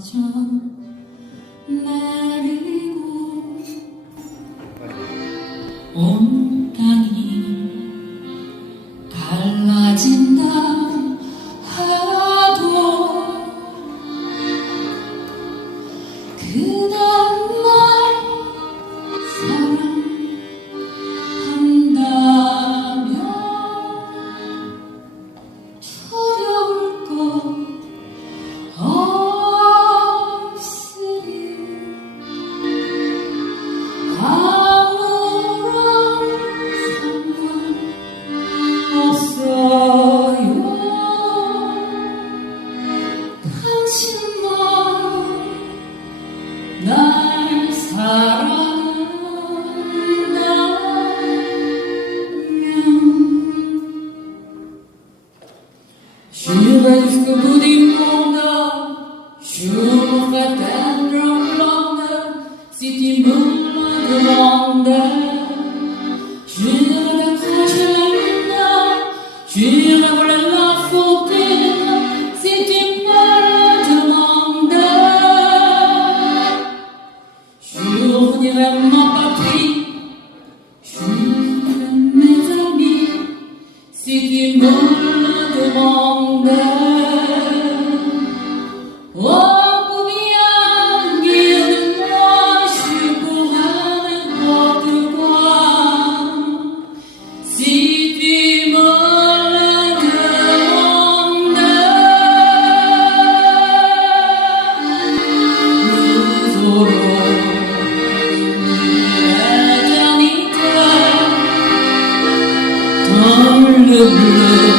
젖어 마르고 온 땅이 갈라진다 하도 그댄 날 사랑한다면 두려울 것 없으리 아무런 상관없어요. 당신만 날 사랑한다면 J'irai jusqu'au bout du monde, j'ouvre tendre blonde, si tu me le demandes. J'irai décrocher la lune, j'irai voler la fortune, si tu me le demandes. Je renirai ma patrie, je renirai mes amis, si tu me le demandes. Oh, pour bien dire de moi, je pourrais n'importe quoi, si tu me le demandes. Nous aurons l'éternité dans le bleu.